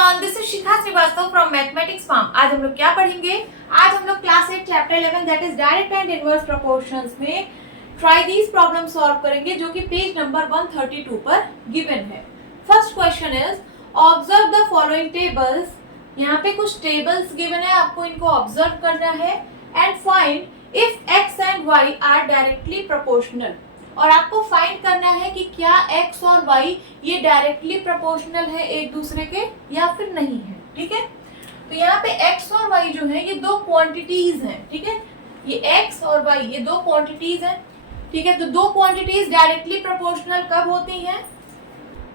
Everyone, this is Shikha Srivastava from Mathematics Farm. आज हम लोग क्या पढ़ेंगे? आज हम लोग class 8 chapter 11 that is direct and inverse proportions में ट्राई दीज प्रॉब्लम सॉल्व करेंगे, जो कि पेज नंबर 132 पर गिवन है। First question is observe the following tables. यहाँ पे कुछ टेबल्स गिवन है, आपको इनको ऑब्जर्व करना है and find if x and y are directly proportional. और आपको फाइंड करना है कि क्या x और y ये डायरेक्टली प्रोपोर्शनल है एक दूसरे के या फिर नहीं है। ठीक है, तो यहाँ पे x और y जो है ये दो क्वांटिटीज हैं। ठीक है, ये x और y ये दो क्वांटिटीज हैं। ठीक है, तो दो क्वांटिटीज डायरेक्टली प्रोपोर्शनल कब होती हैं?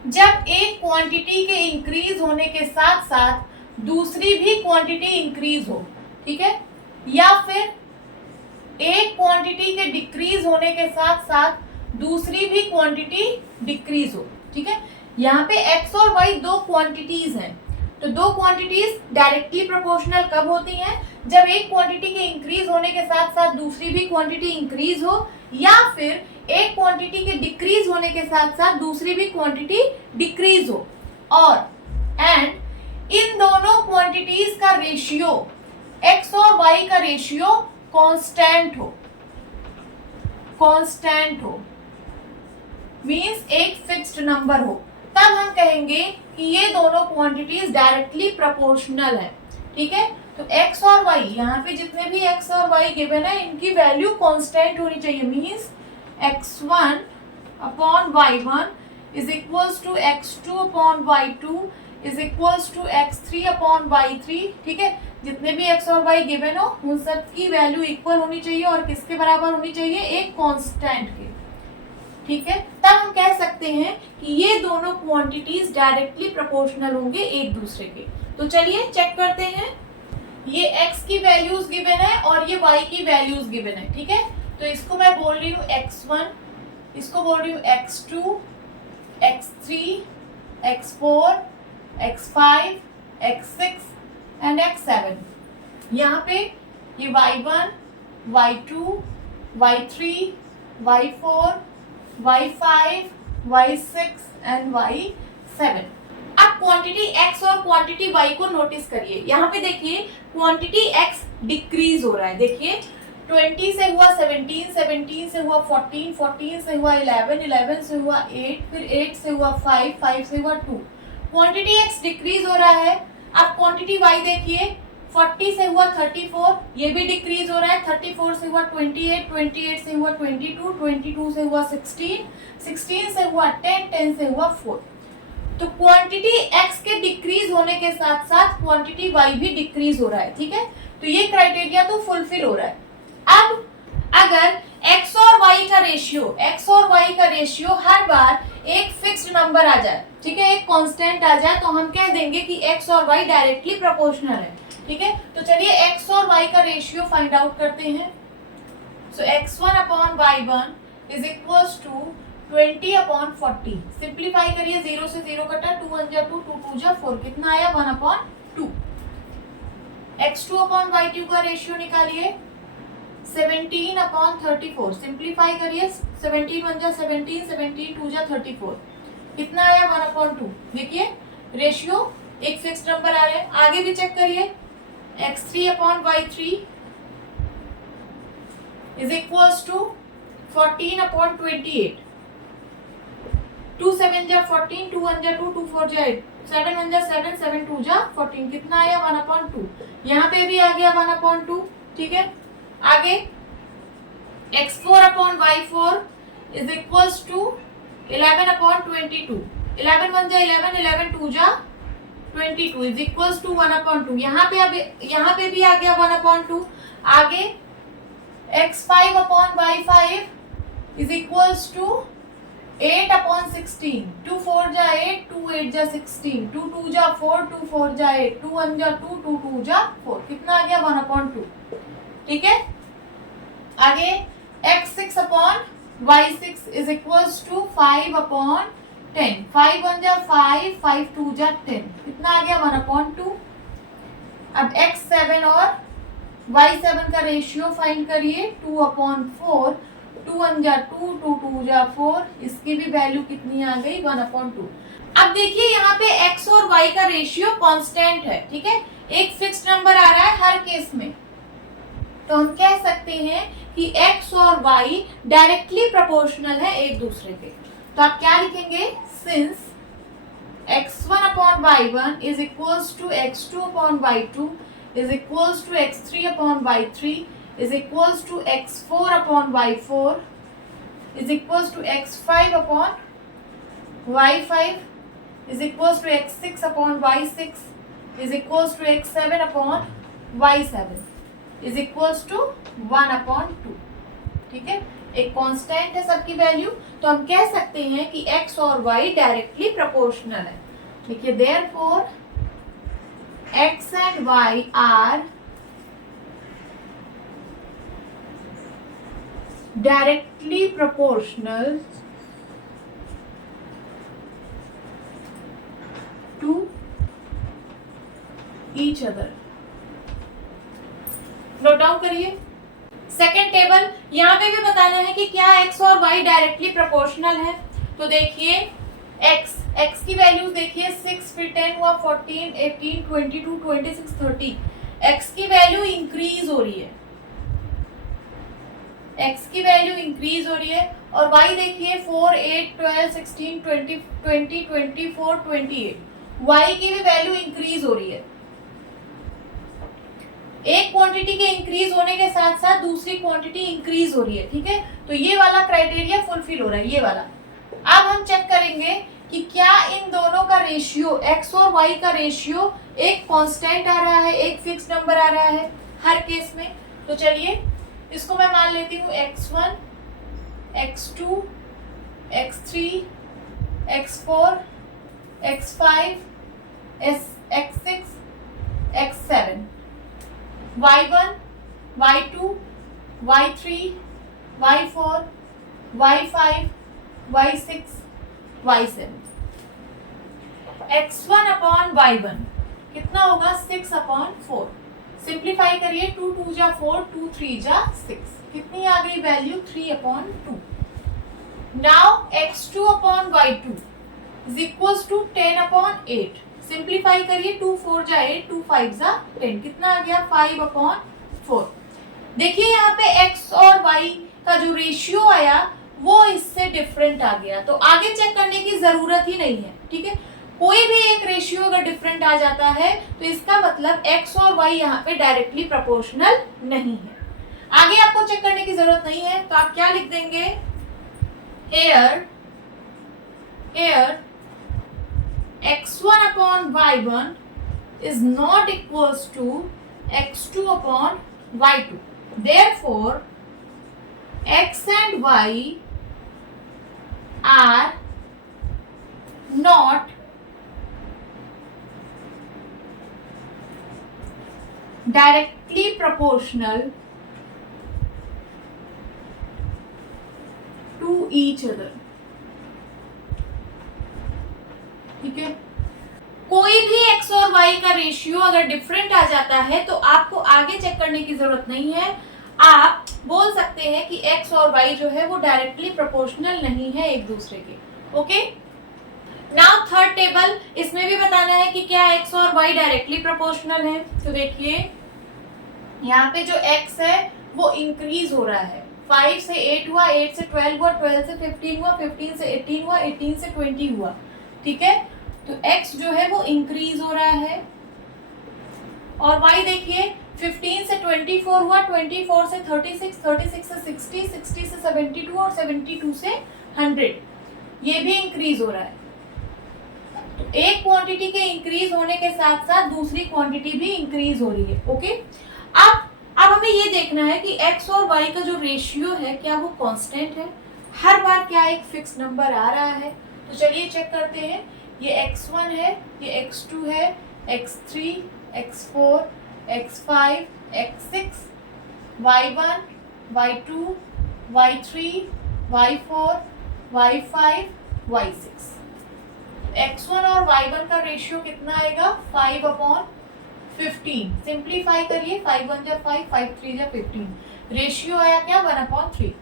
जब एक क्वांटिटी के इंक्रीज होने के साथ साथ दूसरी भी क्वांटिटी इंक्रीज हो। ठीक है, या फिर एक क्वांटिटी के डिक्रीज होने के साथ साथ दूसरी भी क्वांटिटी डिक्रीज हो। ठीक है, यहाँ पे x और y दो क्वांटिटीज हैं, तो दो क्वांटिटीज डायरेक्टली प्रोपोर्शनल कब होती हैं? जब एक क्वांटिटी के इंक्रीज होने के साथ साथ दूसरी भी क्वांटिटी इंक्रीज हो, या फिर एक क्वांटिटी के डिक्रीज होने के साथ साथ दूसरी भी क्वांटिटी डिक्रीज हो, और एंड इन दोनों क्वांटिटीज का रेशियो x और y का रेशियो कांस्टेंट हो मींस एक फिक्स्ड नंबर हो, तब हम कहेंगे कि ये दोनों क्वांटिटीज डायरेक्टली प्रोपोर्शनल है। ठीक है, तो x और y, यहाँ पे जितने भी x और y गिवन है इनकी वैल्यू कांस्टेंट होनी चाहिए। Means x1 upon y1 is equals to x2 upon y2 is equals to x3 upon y3। ठीक है, जितने भी x और y गिवन हो उन सब की वैल्यू इक्वल होनी चाहिए और किसके बराबर होनी चाहिए? एक कांस्टेंट के। ठीक है, तब हम कह सकते हैं कि ये दोनों क्वांटिटीज डायरेक्टली प्रोपोर्शनल होंगे एक दूसरे के। तो चलिए चेक करते हैं। ये x की वैल्यूज गिवन है और ये y की वैल्यूज गिवन है। ठीक है, तो इसको मैं बोल रही हूँ x1, इसको बोल रही हूँ x2, x3, x4, x5, x6 and x7। यहाँ पे ये y1, y2, y3, y4, y5, y6 and y7। अब क्वांटिटी x और क्वांटिटी y को नोटिस करिए। यहाँ पे देखिए क्वांटिटी x डिक्रीज हो रहा है। देखिए 20 से हुआ 17, 17 से हुआ 14, 14 से हुआ 11, 11 से हुआ 8, फिर 8 से हुआ 5, 5 से हुआ 2। क्वांटिटी x डिक्रीज हो रहा है। अब क्वांटिटी y देखिए 40 से हुआ 34, ये भी डिक्रीज हो रहा है। 34 से हुआ 28, 28 से हुआ 22, 22 से हुआ 16, 16 से हुआ 10, 10 से हुआ 4। तो क्वांटिटी x के डिक्रीज होने के साथ साथ क्वांटिटी y भी डिक्रीज हो रहा है। ठीक है, तो ये क्राइटेरिया तो फुलफिल हो रहा है। अब अगर x और y का रेशियो हर बार एक फिक्स्ड नंबर आ जाए, ठीक है, एक कांस्टेंट आ जाए, तो हम कह देंगे कि x और y डायरेक्टली प्रोपोर्शनल है। ठीक है, तो चलिए x और y का रेशियो फाइंड आउट करते हैं। So x1 upon y1 is equals to 20 upon 40। Simplify करिए, 0 से 0 कटा, 2 1 जा 2, 2 2 जा 4, कितना आया? 1 अपॉन 2। x2 अपॉन y2 का रेशियो निकालिए, 17 अपॉन 34। सिंप्लीफाई करिए, 17 1 जा 17, 17 2 जा 34, कितना आया? 1 अपॉन 2। देखिए रेशियो एक फिक्स्ड नंबर आ रहा है। आगे भी चेक करिए, x3 upon y3 is equals to 14 upon 28। 2 7 जा 14, 2 1 जा 2, 2 4 जा 8, 7 1 जा 7, 7 2 जा 14, कितना आया? 1 अपॉन 2। यहाँ पे भी आ गया 1 अपॉन 2। ठीक है, आगे x4 upon y4 is equals to 11 upon 22। 11 1 जा 11, 11 2 जा 22 इज इक्वल्स टू 1 अपॉन 2। यहाँ पे भी आ गया 1 अपॉन 2। आगे x5 upon y5 is equals to 8 upon 16। 2 4 जा 8, 2 8 जा 16, 2 2 जा 4, 2 4 जा 8, 2 1 जा 2, 2 2 जा 4, कितना आ गया? 1 अपॉन 2। ठीक है, आगे x6 upon y6 is equals to 5 upon 10। 5 1 जा 5, 5 2 जा 10, कितना आ गया? 1 अपॉन 2। अब x7 और y7 का रेशियो फाइंड करिए, 2 अपॉन 4, 2 1 जा 2, 2 2 जा 4, इसकी भी वैल्यू कितनी आ गई? 1 अपॉन 2। अब देखिए यहाँ पे x और y का रेशियो कांस्टेंट है, ठीक है, एक फिक्स्ड नंबर आ रहा है हर केस में, तो हम कह सकते हैं कि x और y डायरेक्टली प्रोपोर्शनल है एक दूसरे के। तो आप क्या लिखेंगे, since x1 upon y1 is equals to x2 upon y2 is equals to x3 upon y3 is equals to x4 upon y4 is equals to x5 upon y5 is equals to x6 upon y6 is equals to x7 upon y7 is equals to 1 upon 2, ठीक है, एक constant है सबकी value, तो हम कह सकते हैं कि x और y डायरेक्टली प्रोपोर्शनल है। देखिए therefore x and y are directly proportional to each other. Note down करिए। सेकेंड टेबल, यहाँ पे भी बताना है कि क्या x और y डायरेक्टली प्रोपोर्शनल है। तो देखिए x की वैल्यूज देखिए 6 फिर 10 हुआ 14 18 22 26 30, x की वैल्यू इंक्रीज हो रही है, x की वैल्यू इंक्रीज हो रही है, और y देखिए 4 8 12 16 20 20 24 28, y की भी वैल्यू इंक्रीज हो रही है। एक क्वांटिटी के इंक्रीज होने के साथ साथ दूसरी क्वांटिटी इंक्रीज हो रही है, ठीक है, तो ये वाला क्राइटेरिया फुलफिल हो रहा है, ये वाला। अब हम चेक करेंगे कि क्या इन दोनों का रेशियो x और y का रेशियो एक कांस्टेंट आ रहा है, एक फिक्स नंबर आ रहा है हर केस में। तो चलिए इसको मैं मान लेती हूँ x1 x2 x3 x4 x5 x6 x7, y1 y2 y3 y4 y5 y6 y7, x1 upon y1 कितना होगा 6 अपॉन 4, सिंप्लीफाई करिए 2 2 जा 4 2 3 जा 6, कितनी आ गई value 3 upon 2। Now x2 upon y2 is equals to 10 upon 8, simplify करिए 2 4 जा 8 2 5 जा 10, कितना आ गया 5 अपॉन 4। देखिए यहाँ पे x और y का जो रेशियो आया वो इससे डिफरेंट आ गया, तो आगे चेक करने की जरूरत ही नहीं है, ठीक है, कोई भी एक रेशियो अगर डिफरेंट आ जाता है तो इसका मतलब x और y यहाँ पे डायरेक्टली प्रोपोर्शनल नहीं है। आगे आपको चेक करने की जरूरत नहीं है, तो आप क्या लिख देंगे, here x1 upon y1 is not equals to x2 upon y2, therefore x and y are not directly proportional to each other, ठीक है, कोई भी x और y का रेशियो अगर डिफरेंट आ जाता है तो आपको आगे चेक करने की जरूरत नहीं है, आप बोल सकते हैं कि x और y जो है वो डायरेक्टली प्रोपोर्शनल नहीं है एक दूसरे के। ओके, नाउ थर्ड टेबल, इसमें भी बताना है कि क्या x और y डायरेक्टली प्रोपोर्शनल है। तो देखिए यहाँ पे जो x है वो इंक्रीज हो रहा है, 5 से 8 हुआ, 8 से 12 हुआ, 12 से 15 हुआ, 15 से 18 हुआ, 18 से 20 हुआ, ठीक है, तो x जो है वो इंक्रीज हो रहा है, और y देखिए 15 से 24 हुआ, 24 से 36, 36 से 60, 60 से 72 और 72 से 100, ये भी इंक्रीज हो रहा है। तो एक क्वांटिटी के इंक्रीज होने के साथ साथ दूसरी क्वांटिटी भी इंक्रीज हो रही है। ओके, अब हमें ये देखना है कि x और y का जो रेशियो है क्या वो कांस्टेंट है, हर बार क्या एक फिक्स नंबर आ रहा है। तो चलिए चेक करते हैं, ये x1 है, ये x2 है, x3 x4 x5 x6 y1 y2 y3 y4 y5 y6, x1 और y1 का रेशियो कितना आएगा 5 अपॉन 15, सिंप्लीफाई करिए 5 1 जा 5 5 3 जा 15, रेशियो आया क्या 1 अपॉन 3।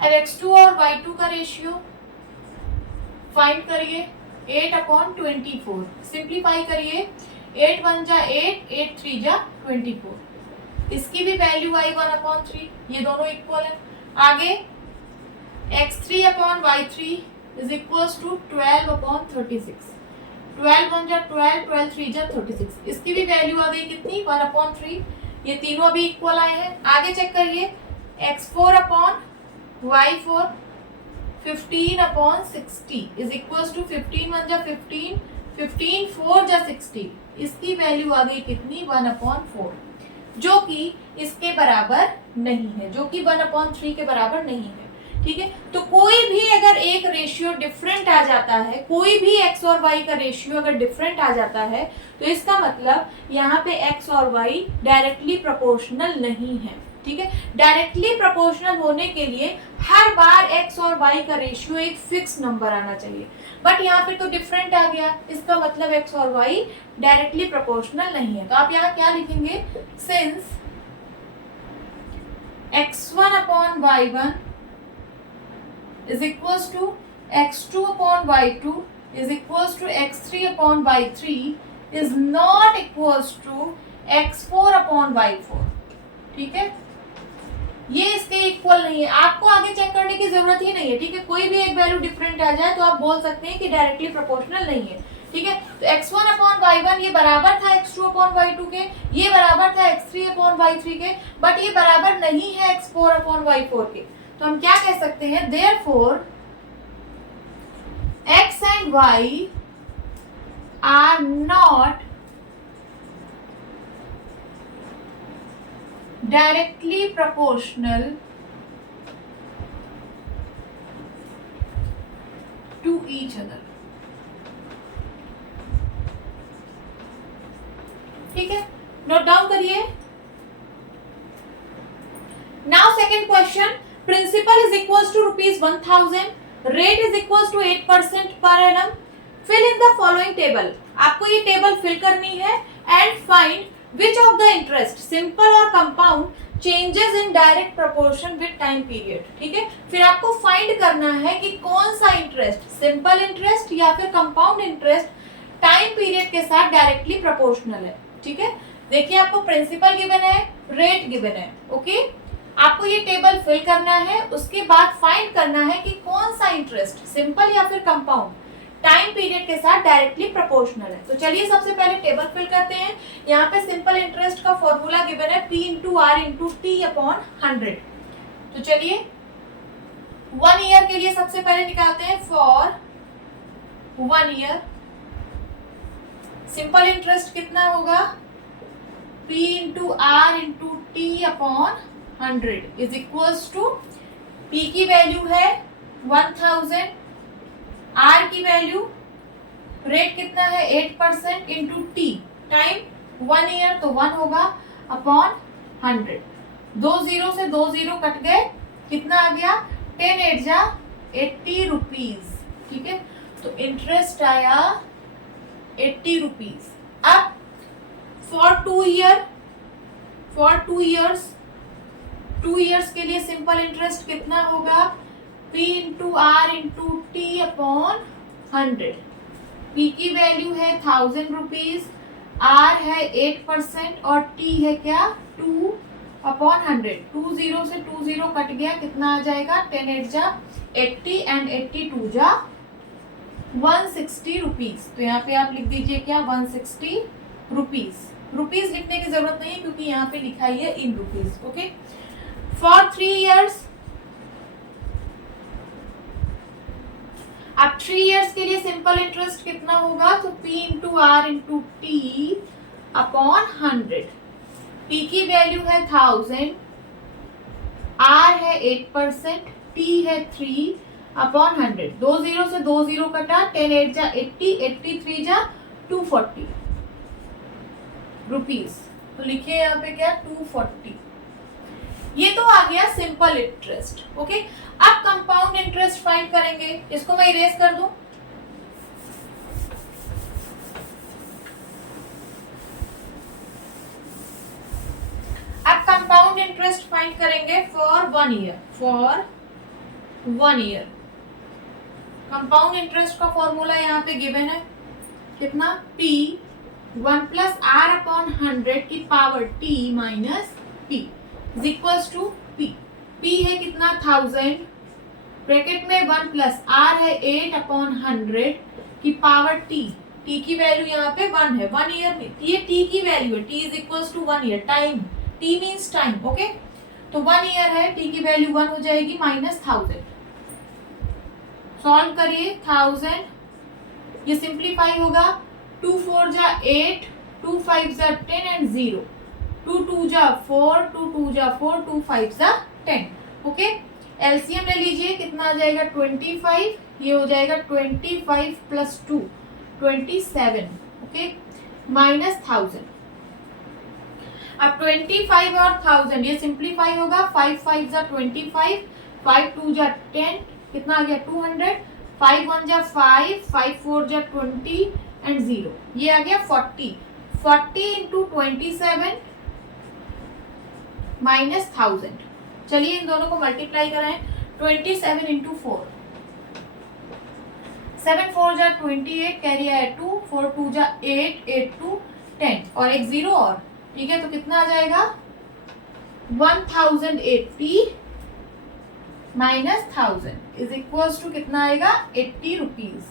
अब x2 और y2 का रेशियो फाइंड करिए, 8/24। सिंप्लीफाई करिए, 8 1 जा 8, 8 3 जा 24। इसकी भी वैल्यू आई 1/3, ये दोनों इक्वल है। आगे x3/y3 इज इक्वल्स टू 12/36। 12 1 जा 12, 12 3 जा 36। इसकी भी वैल्यू आ गई कितनी, 1/3। ये तीनों भी इक्वल आए हैं। आगे चेक करिए, x4/y4 15/60 इज इक्वल्स टू 15 1 जा 15, 15 4 जा 60। इसकी वैल्यू आ गई कितनी, 1/4, जो कि इसके बराबर नहीं है, जो कि 1/3 के बराबर नहीं है। ठीक है, तो कोई भी अगर एक रेशियो डिफरेंट आ जाता है, कोई भी x और y का रेशियो अगर डिफरेंट आ जाता है, तो इसका मतलब यहाँ पे x और y डायरेक्टली प्रोपोर्शनल नहीं है। ठीक है, डायरेक्टली प्रोपोर्शनल होने के लिए हर बार x और y का रेशियो एक फिक्स नंबर आना चाहिए, बट यहाँ पे तो डिफरेंट आ गया, इसका मतलब x और y डायरेक्टली प्रोपोर्शनल नहीं है। तो आप यहाँ क्या लिखेंगे, since x1/y1 is equals to x2/y2 is equals to x3/y3 is not equals to x4/y4। ठीक है, ये इसके इक्वल नहीं है। आपको आगे चेक करने की जरूरत ही नहीं है। ठीक है, कोई भी एक वैल्यू डिफरेंट आ जाए तो आप बोल सकते हैं कि डायरेक्टली प्रोपोर्शनल नहीं है। ठीक है, तो x1/y1 ये बराबर था x2/y2 के, ये बराबर था x3/y3 के, बट ये बराबर नहीं है x4/y4 के। तो हम क्या कह सकते हैं, therefore x and y are not directly proportional to each other। ठीक है, नोट डाउन करिए। Now second question, principal is equals to ₹1000, rate is equals to 8% per annum, fill in the following table. आपको ये table fill करनी है and find which of the interest, simple और compound, changes in direct proportion with time period. ठीक है, फिर आपको find करना है कि कौन सा इंटरेस्ट, सिंपल इंटरेस्ट या फिर कंपाउंड इंटरेस्ट, टाइम पीरियड के साथ डायरेक्टली प्रोपोर्शनल है। ठीक है, देखिए आपको प्रिंसिपल गिवन है, रेट गिवन है। ओके, आपको ये टेबल फिल करना है, उसके बाद फाइंड करना है कि कौन सा इंटरेस्ट, सिंपल या फिर कंपाउंड, टाइम पीरियड के साथ डायरेक्टली प्रोपोर्शनल है। तो चलिए सबसे पहले टेबल फिल करते हैं। यहाँ पे सिंपल इंटरेस्ट का फॉर्मूला गिवन है P × R × T/100। तो चलिए 1 ईयर के लिए सबसे पहले निकालते हैं। फॉर 1 ईयर सिंपल इंटरेस्ट कितना होगा, P × R × T/100 is equals to, P की वैल्यू है 1000, R की वैल्यू, रेट कितना है 8% इंटू T, टाइम 1 ईयर तो 1 होगा अपॉन 100। 2 जीरो से 2 जीरो कट गए, कितना आ गया, 10 8 जा 80 रुपीज। ठीक है, तो इंटरेस्ट आया 80 रुपीज। अब for 2 year, for 2 years, 2 years के लिए सिंपल इंटरेस्ट कितना होगा, P × R × T/100। P की वैल्यू है 1000 रुपीज, R है 8% और T है क्या, 2/100। 2 जीरो से 2 जीरो कट गया, कितना आ जाएगा, 10 8 जा 80 एंड 82 जा 160 रुपीज। तो यहाँ पे आप लिख दीजिए क्या, 160 रुपीज। रुपीज लिखने की जरूरत नहीं क्योंकि यहाँ पे लिखा ही है in rupees. Okay, for 3 years, अब 3 इयर्स के लिए सिंपल इंटरेस्ट कितना होगा, तो P × R × T/100। P की वैल्यू है 1000, R है 8%, T है 3/100। 2 जीरो से 2 जीरो कटा, 10 8 जा 80, 83 जा 240 रुपीज। तो लिखिए यहाँ पे क्या, 240। ये तो आ गया सिंपल इंटरेस्ट। ओके, अब कंपाउंड इंटरेस्ट फाइंड करेंगे। इसको मैं इरेज कर दूं। अब कंपाउंड इंटरेस्ट फाइंड करेंगे for 1 year. For 1 year compound interest का फॉर्मूला यहाँ पे गिवन है कितना, P 1 प्लस R अपॉन 100 की power T minus P is equals to P है कितना 1000, ब्रैकेट में 1 प्लस R है 8 अपॉन 100 की पावर T की वैल्यू यहाँ पे 1 है, 1 ईयर, ये T की वैल्यू है, T is equals to 1 year, time, T means time, okay. तो 1 ईयर है, T की वैल्यू 1 हो जाएगी माइनस 1000। सॉल्व करिए 1000, ये सिंप्लीफाई होगा, 2 4 जा 8, 2 5 जा 10 एंड 0, 2 2 जा 4, 2 2 जा 4, 2 5 जा 10, ओके। एलसीएम ले लीजिए, कितना आ जाएगा 25, ये हो जाएगा 25 प्लस 2 27, ओके, माइनस 1000। अब 25 और 1000 ये सिंप्लीफाई होगा, 5 5 जा 25, 5 2 जा 10, कितना आ गया 200, 5 1 जा 5, 5 4 जा 20 एंड 0, ये आ गया 40 इंटू 27 माइनस 1000। चलिए इन दोनों को मल्टीप्लाई कराएं, 27 इंटू 4, 7 4 जा 28, कैरी आया 2, 4 2 जा 8, 8 2 10 और एक 0 और, ठीक है। तो कितना आ जाएगा 1080 माइनस 1000 इज इक्वल्स टू कितना आएगा 80 रुपीज।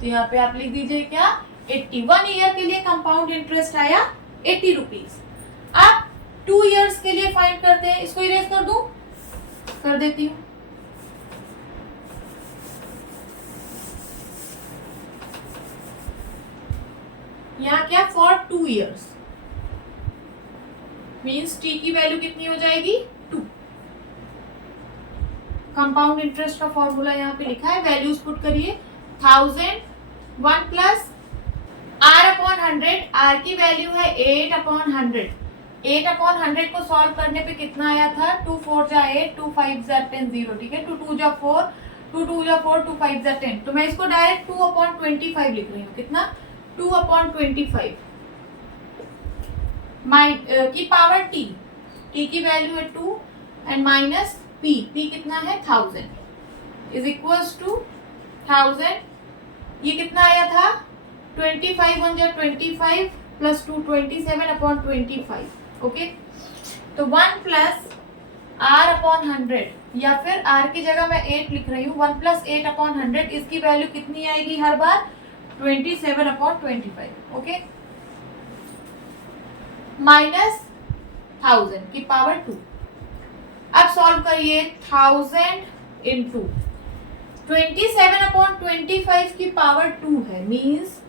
तो यहाँ पे आप लिख दीजिए क्या 80, 1 ईयर के लिए कंपाउंड इंटरेस्ट आया 80 रुपीज। अब 2 इयर्स के लिए फाइंड करते हैं, इसको इरेज कर दूं, कर देती हूँ। यहाँ क्या फॉर 2 इयर्स मीन्स टी की वैल्यू कितनी हो जाएगी 2। कंपाउंड इंटरेस्ट का फॉर्मूला यहाँ पे लिखा है, वैल्यूज पुट करिए, 1000, 1 प्लस R अपॉन 100, R की वैल्यू है 8 अपॉन 100, 8 अपॉन 100 को सॉल्व करने पे कितना आया था 2 4 जा 8, 2 5 जा 10 0, ठीक है, 2 2 जा 4, 2 2 जा 4, 2 5 जा 10। तो मैं इसको डायरेक्ट 2 अपॉन 25 लिख रही हूँ, कितना 2 अपॉन 25 की पावर T की वैल्यू है 2 एंड माइनस P कितना है 1000 इज इक्वल्स टू 1000, ये कितना आया था 25 1 जा 25 प्लस 2 27 अपॉन 25, ओके। तो 1 प्लस R अपॉन 100 या फिर R की जगह मैं 8 लिख रही हूँ, 1 प्लस 8 अपॉन 100, इसकी वैल्यू कितनी आएगी हर बार 27 अपॉन 25, ओके, माइनस 1000 की पावर 2। अब सॉल्व करिए 1000 इंटू 27 अपॉन 25 की पावर 2 है, means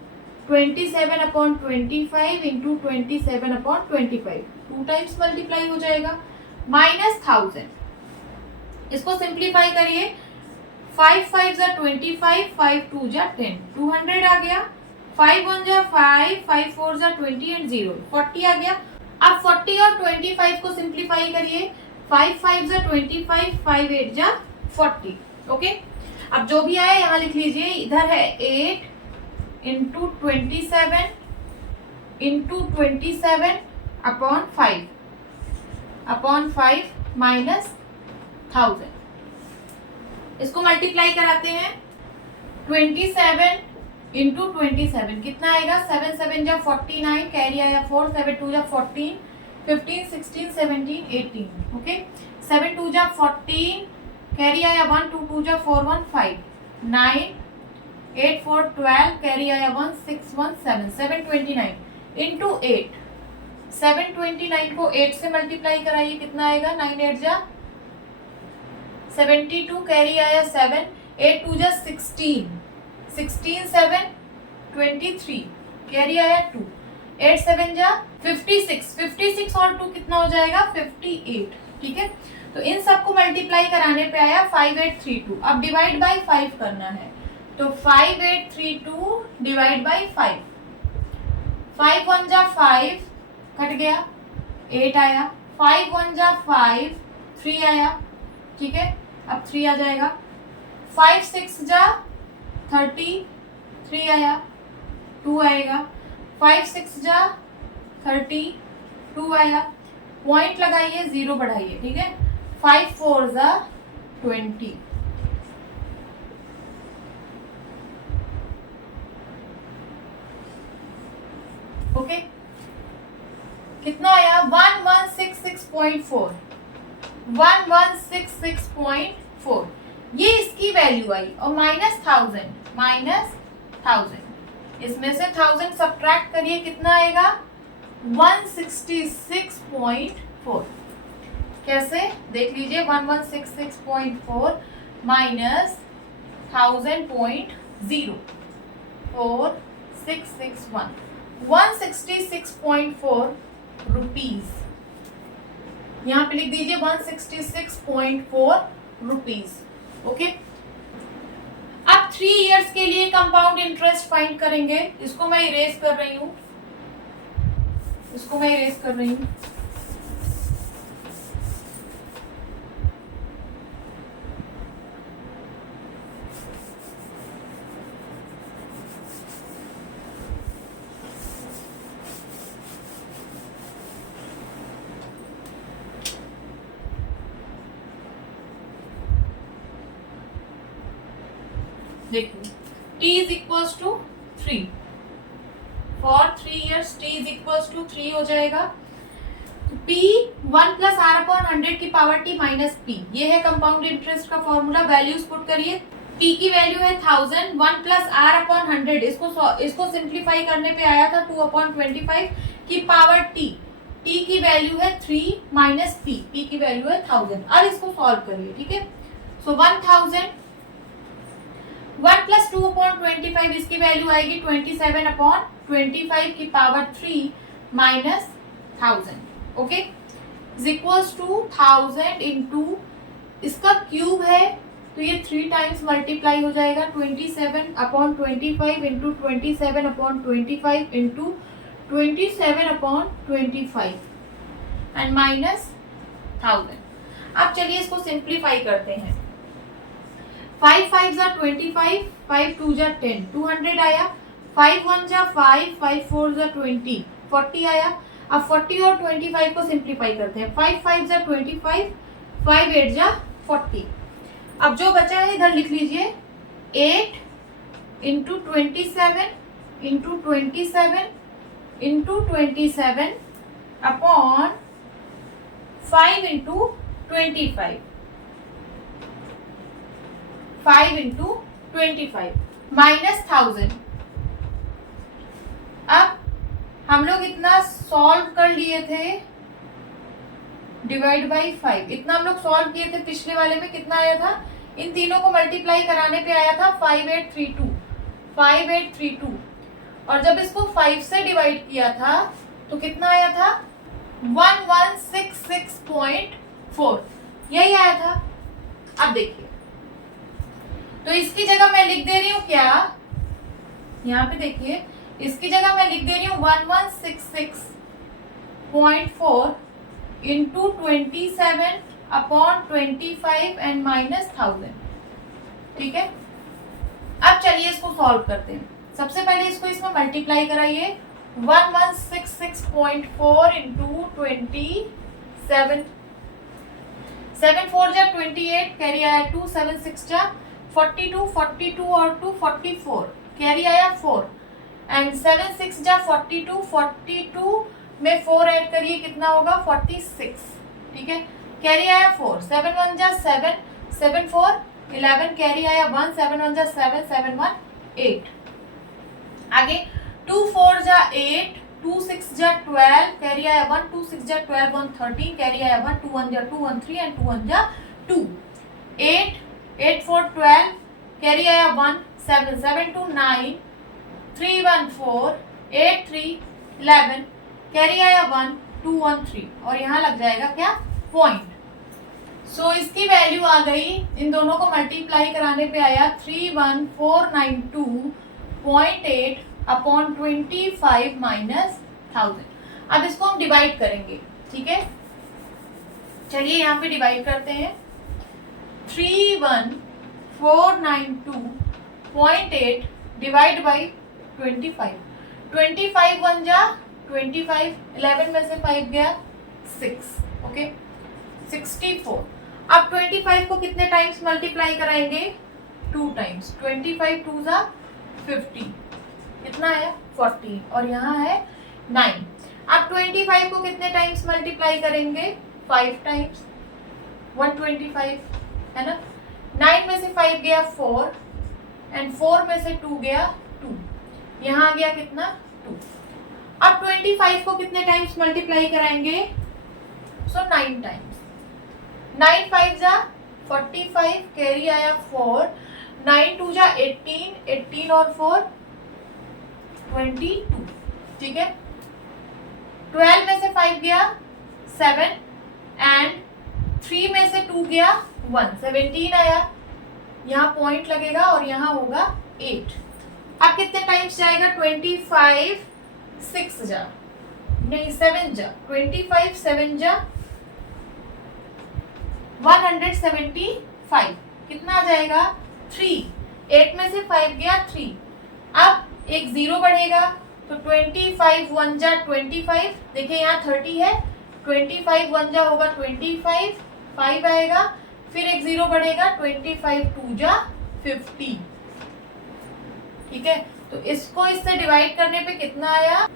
27 upon 25 into 27 upon 25, 2 times multiply हो जाएगा, माइनस 1000। इसको सिंप्लीफाई करिए, 5 5 जा 25, 5 2 जा 10, 200 आ गया, 5 1 जा 5, 5 4 जा 20 एंड 0, 40 आ गया। अब 40 और 25 को सिंप्लीफाई करिए, 5 5 जा 25, 5 8 जा 40, ओके। अब जो भी आया यहाँ लिख लीजिए, इधर है 8 इंटू 27 इंटू 27 अपॉन 5 माइनस 1000। इसको मल्टीप्लाई कराते हैं, 27 इंटू 27 कितना आएगा, 7 7 जा 49, कैरी आया 4, 7 2 जा 14, 15 16 17 18, ओके, 7 2 जा 14, कैरी आया 1, 2 2 जा 4 1 5, 9 8 4 12, कैरी आया 1 6 1 7, 729 इंटू 8, 729 को 8 से मल्टीप्लाई कराइए, कितना आएगा 9 8 जा 72, कैरी आया 7, 8 2 जा 16, 16 7 23, कैरी आया 2, 8 7 जा 56, 56 और 2 कितना हो जाएगा 58, ठीक है। तो इन सबको मल्टीप्लाई कराने पे आया 5832। अब डिवाइड बाय 5 करना है, तो 5832 डिवाइड बाय 5, 5 1 जा 5 कट गया, 8 आया, 5 1 जा 5, 3 आया, ठीक है, अब 3 आ जाएगा, 5 6 जा 30, 3 आया, 2 आएगा, 5 6 जा 30, 2 आया, पॉइंट लगाइए, 0 बढ़ाइए, ठीक है, 5 4 जा 20, ओके, कितना आया 1166.4, 1166.4, ये इसकी वैल्यू आई। और माइनस 1000, इसमें से 1000 सब्ट्रैक्ट करिए, कितना आएगा 166.4। कैसे देख लीजिए, 1166.4 माइनस 1000.0, 4661, 166.4 रुपीज। यहाँ पे लिख दीजिए 166.4 रुपीज। ओके, अब 3 इयर्स के लिए कंपाउंड इंटरेस्ट फाइंड करेंगे। इसको मैं इरेज कर रही हूँ, देखिए t is equals to 3 for 3 years, t is equals to 3 हो जाएगा। p 1 प्लस आर अपॉन 100 की पावर t माइनस p, ये है कंपाउंड इंटरेस्ट का फॉर्मूला। वैल्यूज पुट करिए, p की वैल्यू है 1000, 1 प्लस आर अपॉन 100, इसको सिंप्लीफाई करने पे आया था 2 अपॉन 25 की पावर t, t की वैल्यू है 3 माइनस p की वैल्यू है 1000। अब इसको सॉल्व करिए, ठीक है। सो 1000, 1 प्लस 2 अपॉन 25, इसकी वैल्यू आएगी 27 अपॉन 25 की power 3 minus 1000। Okay, is equals to 1000 into इसका क्यूब है तो ये 3 टाइम्स मल्टीप्लाई हो जाएगा, 27 upon 25 into 27 upon 25 into 27 upon 25 and minus 1000। अब चलिए इसको सिंप्लीफाई करते हैं। 5 5 जा 25, 5 2 जा 10, 200 आया। 5 1 जा 5, 5 4 जा 20, 40 आया। अब 40 और 25 को सिंप्लीफाई करते हैं। 5 5 जा 25, 5 8 जा 40। अब जो बचा है इधर लिख लीजिए, 8 into 27 into 27 into 27 upon 5 into 25, 5 into 25 minus 1000। अब हम लोग इतना सॉल्व कर लिए थे, डिवाइड बाई 5, इतना हम लोग सॉल्व किए थे पिछले वाले में। कितना आया था, इन तीनों को मल्टीप्लाई कराने पे आया था 5832। और जब इसको 5 से डिवाइड किया था तो कितना आया था 1166.4, यही आया था। अब देखिए, तो इसकी जगह मैं लिख दे रही हूँ क्या, यहाँ पे देखिए, इसकी जगह मैं लिख दे रही हूँ 1166.4 इंटू 27 अपॉन 25 एंड माइनस 1000। ठीक है, अब चलिए इसको सॉल्व करते हैं। सबसे पहले इसको इसमें मल्टीप्लाई कराइए, 1166.4 इंटू 27, 7 4 जा 28, कैरी आया 2, 7 6 जा 42, 42 और 2 44, कैरी आया 4 एंड 7 6 जा 42, 42 में 4 ऐड करिए, कितना होगा 46। ठीक है, कैरी आया 4, 7 1 जा 7, 7 4 11, कैरी आया 1, 7 1 जा 7, 7 1 8। आगे 2 4 जा 8, 2 6 जा 12, कैरी आया 1, 2 6 जा 12 1 13, कैरी आया 1, 2 1 जा 2 1 3 एंड 2 1 जा 2। 8 8 4 12, कैरी आया 1, 7 7 2 9, 3 1 4, 8 3 11, कैरी आया 1, 2 1 3 और यहाँ लग जाएगा क्या, पॉइंट। सो इसकी वैल्यू आ गई, इन दोनों को मल्टीप्लाई कराने पे आया 31492.8 अपॉन 25 माइनस 1000। अब इसको हम डिवाइड करेंगे। ठीक है, चलिए यहाँ पे डिवाइड करते हैं। 31492.8 डिवाइड बाई 25, 25 1 जा 25, 11 में से 5 गया 6, ओके 64। अब 25 को कितने टाइम्स मल्टीप्लाई कराएंगे, 2 टाइम्स, 25 2 जा 50, कितना आया 40 और यहाँ है 9। अब 25 को कितने टाइम्स मल्टीप्लाई करेंगे? 5 टाइम्स, 125 है ना। 9 में से 5 गया 4 एंड 4 में से 2 गया 2, यहाँ आ गया कितना? 2। अब 25 को कितने टाइम्स मल्टीप्लाई कराएंगे? सो 9 टाइम्स। 9 5 जा 45, कैरी आया 4, 9 2 जा 18, 18 और 4 22, ठीक है। 12 में से 5 गया 7 एंड 3 में से 2 गया 1, 17 आया, यहाँ पॉइंट लगेगा और यहाँ होगा 8। अब कितने टाइम्स जाएगा? 25 6 जा, नहीं 7 जा, 25 7 जा 175, कितना आ जाएगा? 3। 8 में से 5 गया 3, अब एक 0 बढ़ेगा तो 25 1 जा 25, देखिए यहाँ 30 है, 25 1 जा होगा 25, 5 आएगा, फिर एक 0 बढ़ेगा, 25 2 जा 50, ठीक है। तो इसको इससे डिवाइड करने पे कितना आया?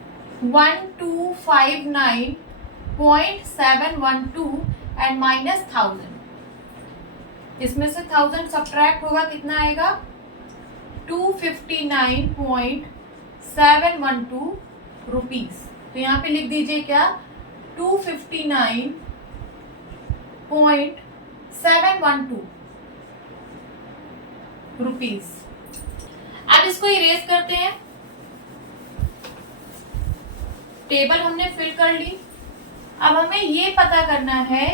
1259.712 एंड माइनस 1000, इसमें से 1000 सब्ट्रैक्ट होगा, कितना आएगा? 259.712 रुपीज। तो यहाँ पे लिख दीजिए क्या? 259.712 रुपीज। अब इसको इरेज करते हैं। टेबल हमने फिल कर ली। अब हमें ये पता करना है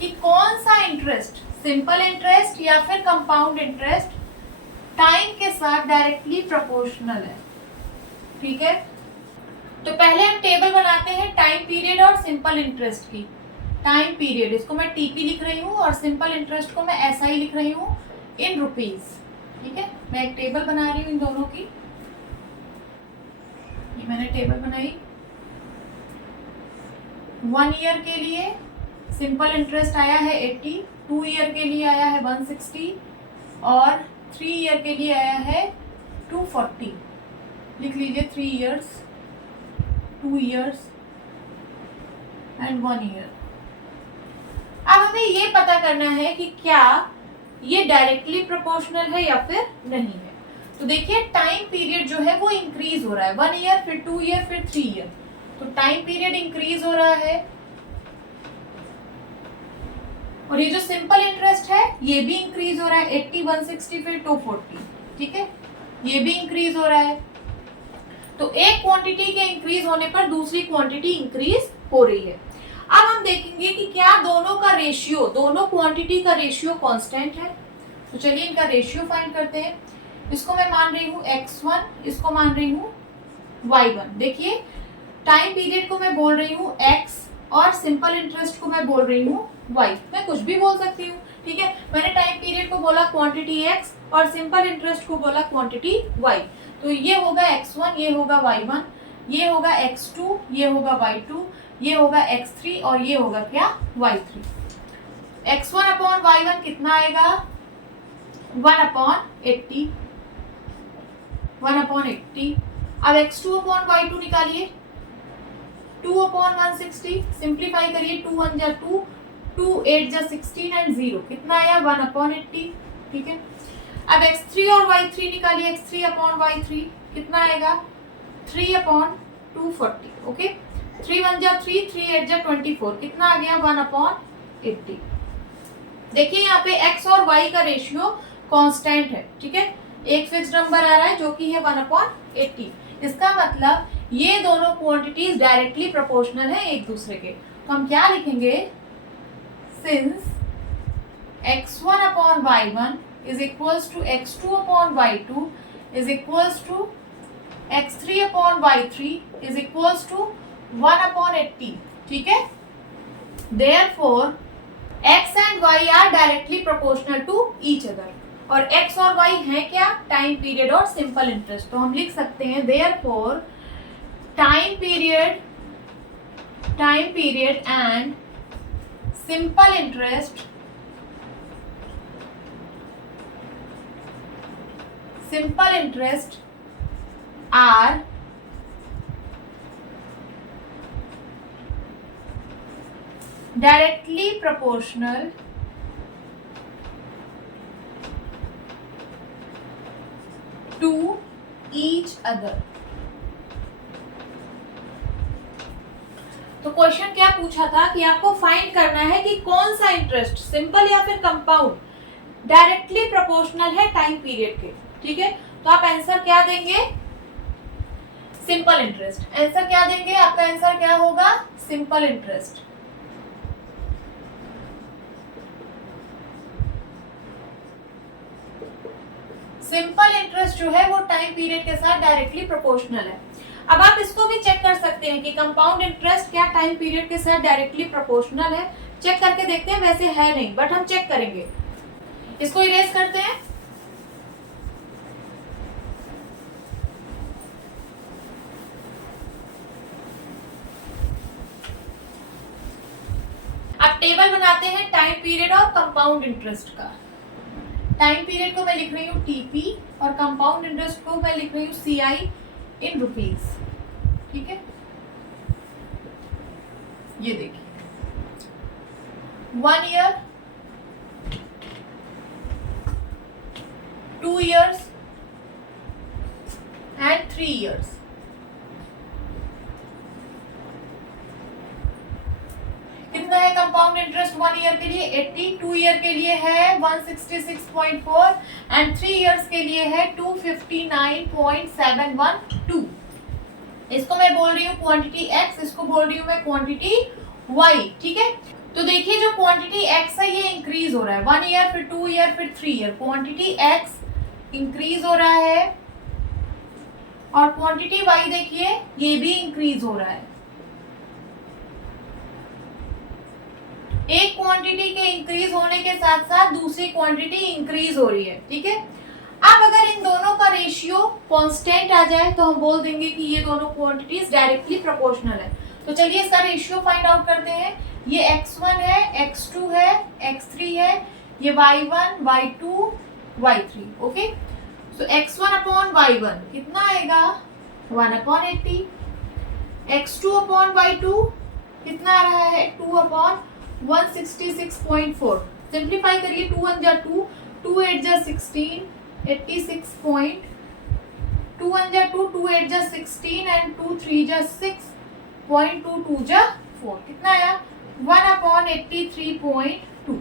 कि कौन सा इंटरेस्ट, सिंपल इंटरेस्ट या फिर कंपाउंड इंटरेस्ट, टाइम के साथ डायरेक्टली प्रोपोर्शनल है, ठीक है। तो पहले हम टेबल बनाते हैं टाइम पीरियड और सिंपल इंटरेस्ट की। टाइम पीरियड, इसको मैं टीपी लिख रही हूँ और सिंपल इंटरेस्ट को मैं ऐसा ही लिख रही हूँ इन रुपीज, ठीक है। मैं एक टेबल बना रही हूँ इन दोनों की, ये मैंने टेबल बनाई। 1 ईयर के लिए सिंपल इंटरेस्ट आया है 80, 2 ईयर के लिए आया है 160 और 3 ईयर के लिए आया है 240। लिख लीजिए 3 इयर्स, 2 इयर्स एंड 1 ईयर। अब हमें ये पता करना है कि क्या ये डायरेक्टली प्रोपोर्शनल है या फिर नहीं है। तो देखिए टाइम पीरियड जो है वो इंक्रीज हो रहा है, 1 ईयर फिर 2 ईयर फिर 3 ईयर, तो टाइम पीरियड इंक्रीज हो रहा है। और ये जो सिंपल इंटरेस्ट है ये भी इंक्रीज हो रहा है, 80 160 फिर 240, ठीक है, ये भी इंक्रीज हो रहा है। तो एक क्वांटिटी के इंक्रीज होने पर दूसरी क्वांटिटी इंक्रीज हो रही है। अब हम देखेंगे कि क्या दोनों का रेशियो, दोनों क्वांटिटी का रेशियो कांस्टेंट है। तो चलिए इनका रेशियो फाइंड करते हैं। इसको मैं मान रही हूँ x1, इसको मान रही हूँ y1। देखिए टाइम पीरियड को मैं बोल रही हूँ x और सिंपल इंटरेस्ट को मैं बोल रही हूँ y। मैं कुछ भी बोल सकती हूँ, ठीक है। मैंने टाइम पीरियड को बोला क्वांटिटी x और सिंपल इंटरेस्ट को बोला क्वांटिटी y। तो ये होगा x1, ये होगा y1, ये होगा x2, ये होगा y2, ये होगा x3 और ये होगा क्या? y3। x1 अपॉन y1 कितना आएगा? 1/80, 1/80। अब x2 अपॉन y2 निकालिए, 2/160, सिंप्लीफाई करिए, 2 1 जा 2, 2 8 जा 16 एंड 0, कितना आया? 1/80, ठीक है। अब x3 और y3 निकालिए, x3 अपॉन y3 कितना आएगा? 3/240, ओके। 3 1 जा 3, 3 8 जा 24, कितना आ गया? 1/80। देखिए यहाँ पे x और y का रेशियो कांस्टेंट है, ठीक है। एक फिक्स्ड नंबर आ रहा है जो कि है 1/80। इसका मतलब ये दोनों क्वांटिटीज डायरेक्टली प्रोपोर्शनल है एक दूसरे के। तो हम क्या लिखेंगे? Since x1 upon y1 is equals to x2 upon y2 is equals to x3 upon y3 is equals to 1/80, ठीक है। Therefore x and y are directly proportional to each other। और x और y है क्या? Time period और simple interest. तो हम लिख सकते हैं therefore time period and simple interest are directly proportional to each other. तो क्वेश्चन क्या पूछा था कि आपको फाइंड करना है कि कौन सा इंटरेस्ट, सिंपल या फिर कंपाउंड, डायरेक्टली प्रोपोर्शनल है टाइम पीरियड के। ठीक है, तो आप आंसर क्या देंगे? Simple interest. आंसर क्या देंगे? आपका आंसर क्या होगा? Simple interest. सिंपल इंटरेस्ट जो है वो टाइम पीरियड के साथ डायरेक्टली प्रोपोर्शनल है। अब आप इसको भी चेक कर सकते हैं कि कंपाउंड इंटरेस्ट क्या टाइम पीरियड के साथ डायरेक्टली प्रोपोर्शनल है। चेक करके देखते हैं, वैसे है नहीं बट हम चेक करेंगे। इसको इरेज करते हैं। अब टेबल बनाते हैं टाइम पीरियड और कंपाउंड इंटरेस्ट का। टाइम पीरियड को मैं लिख रही हूँ टीपी और कंपाउंड इंटरेस्ट को मैं लिख रही हूँ सीआई इन रुपीज। ठीक है, ये देखिए 1 ईयर, 2 years and 3 years। कितना है कंपाउंड इंटरेस्ट 1 ईयर के लिए? 80, 2 ईयर के लिए है 166.4 एंड 3 इयर्स के लिए है 259.712। इसको मैं बोल रही हूँ क्वांटिटी x, इसको बोल रही हूँ मैं क्वांटिटी y। ठीक है, तो देखिए जो क्वांटिटी x है ये इंक्रीज हो रहा है। 1 ईयर, फिर 2 ईयर, फिर 3 ईयर, क्वांटिटी x इंक्रीज हो रहा है और क्वांटिटी y देखिए ये भी इंक्रीज हो रहा है। एक क्वांटिटी के इंक्रीज होने के साथ साथ दूसरी क्वांटिटी इंक्रीज हो रही है। ठीक है, अब अगर इन दोनों का रेशियो कांस्टेंट आ जाए तो हम बोल देंगे कि ये दोनों क्वांटिटीज डायरेक्टली प्रोपोर्शनल है। तो चलिए इसका रेशियो फाइंड आउट करते हैं। ये x1 है, x2 है, x3 है, ये y1, y2, y3। ओके, सो x1 अपॉन y1 कितना आएगा? 1/80। x2 अपॉन y2 कितना आ रहा है? 2 अपॉन 166.4। सिंप्लीफाई करिए, 2 1 जा 2, 2 8 जा 16, 86 पॉइंट, 2 1 जा 2, 2 8 जा 16 एंड 2 3 जा 6.22 जा 4। कितना आया? 1/83.2।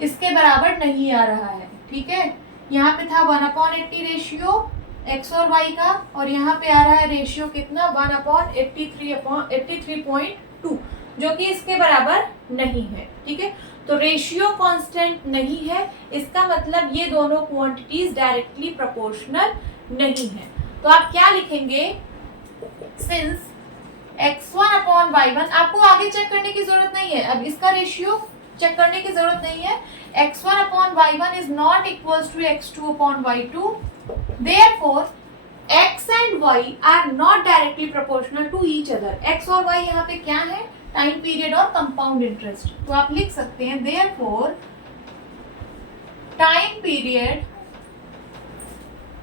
इसके बराबर नहीं आ रहा है। ठीक है, यहाँ पे था 1/80 रेशियो x और y का और यहाँ पे आ रहा है रेशियो कितना? 1/83.2 जो कि इसके बराबर नहीं है। ठीक है, तो रेशियो कांस्टेंट नहीं है, इसका मतलब ये दोनों क्वांटिटीज डायरेक्टली प्रोपोर्शनल नहीं है। तो आप क्या लिखेंगे? सिंस x1 अपॉन y1, आपको आगे चेक करने की जरूरत नहीं है, अब इसका रेशियो चेक करने की जरूरत नहीं है। x1 upon y1 is not equals to x2 upon y2, therefore x and y are not directly proportional to each other. x और y यहाँ पे क्या है? टाइम पीरियड और कंपाउंड इंटरेस्ट। तो आप लिख सकते हैं therefore time period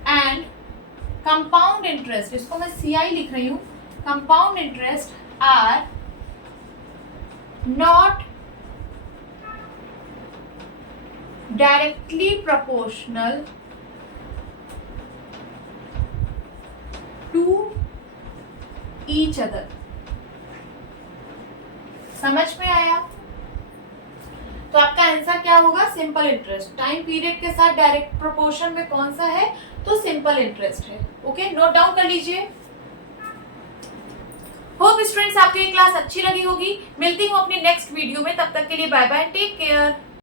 and compound interest, इसको मैं CI लिख रही हूं, compound interest are not directly proportional to each other. समझ में आया? तो आपका आंसर क्या होगा? Simple interest. टाइम पीरियड के साथ डायरेक्ट प्रोपोर्शन में कौन सा है? तो सिंपल इंटरेस्ट है। ओके, नोट डाउन कर लीजिए। होप स्टूडेंट्स आपको ये क्लास अच्छी लगी होगी। मिलती हूँ अपनी नेक्स्ट वीडियो में, तब तक के लिए बाय बाय, टेक केयर।